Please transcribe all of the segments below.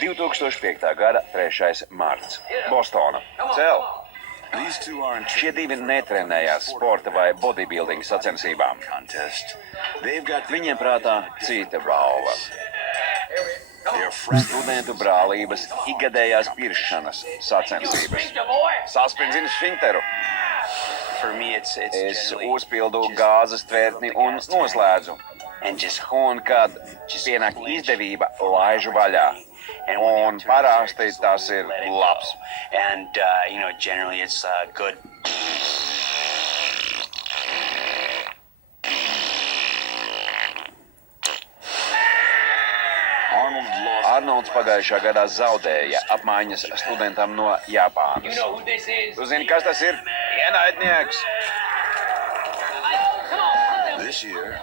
2005. gada 3. marts. Bostona. Cel! Šie divi netrenējās sporta vai bodybuilding sacensībām. Viņiem prātā cita balva. Studentu brālības ikgadējās pirkšanas sacensības. Sasprindzinu sfinkteru. Es uzpildu gāzes tvertni un noslēdzu. Un kad pienāk izdevība, laižu vaļā. Un parasti tas ir labs. And, generally it's good. Arnolds pagājušā gadā zaudēja apmaiņas studentam no Japānas. Tu zini, kas tas ir? Ienaidnieks!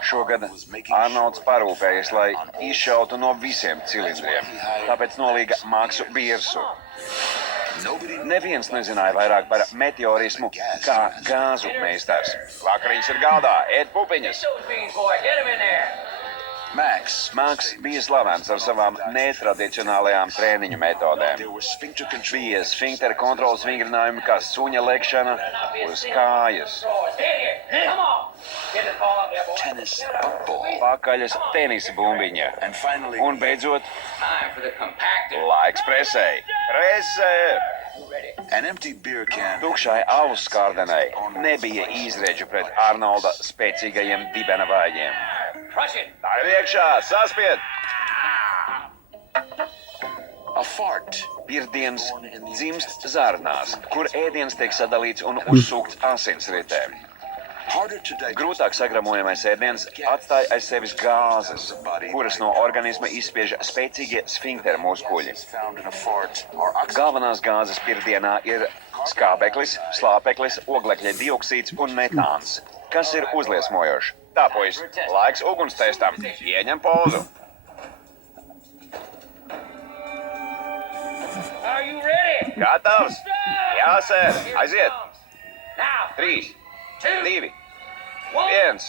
Šogad Arnolds parūpējas, lai izšautu no visiem cilindriem, tāpēc nolīga Maksu Biersu. Neviens nezināja vairāk par meteorismu kā gāzu meistars. Vakariņas ir galdā, ēd pupiņas! Maks bija slavens ar savām netradicionālajām trēniņu metodēm. Bija sfinkteru kontrolas vingrinājumi kā suņa lekšana uz kājas. Pakaļas tenisa bumbiņa. Un beidzot, laiks presei. Presē! Tukšai alus skārdenai nebija izredžu pret Arnolda spēcīgajiem dibena vājiem. Tā ir iekšā, saspied! Pirmdienas dzimst zarnās, kur ēdiens tiek sadalīts un uzsūkts asinsritē. Grūtāk sagramojamais ēdiens atstāja aiz sevis gāzes, kuras no organisma izspiež spēcīgie sfinkteru muskuļi. Galvenās gāzes pirmdienā ir skābeklis, slāpeklis, oglekļa dioksīds un metāns, kas ir uzliesmojoši. Tā, puiši, laiks ugunstestam. Ieņem pozu. Gatavs? Jā, sēr. Aiziet. 3, 2, 1.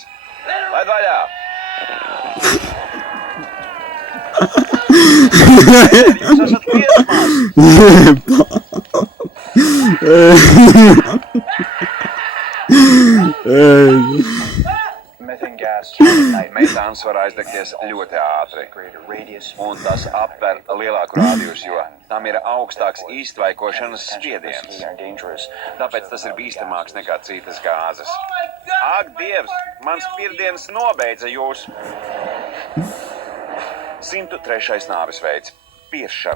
Laid vaļā. Jūs esat Metāns var aizdegties ļoti ātri, un tas aptver lielāku radiusu, jo tam ir augstāks iztvaikošanas spiediens. Tāpēc tas ir bīstamāks nekā citas gāzes. Ak, Dievs, mans pirmdienas nobeidza jūs! 103. nāves veids – piršana.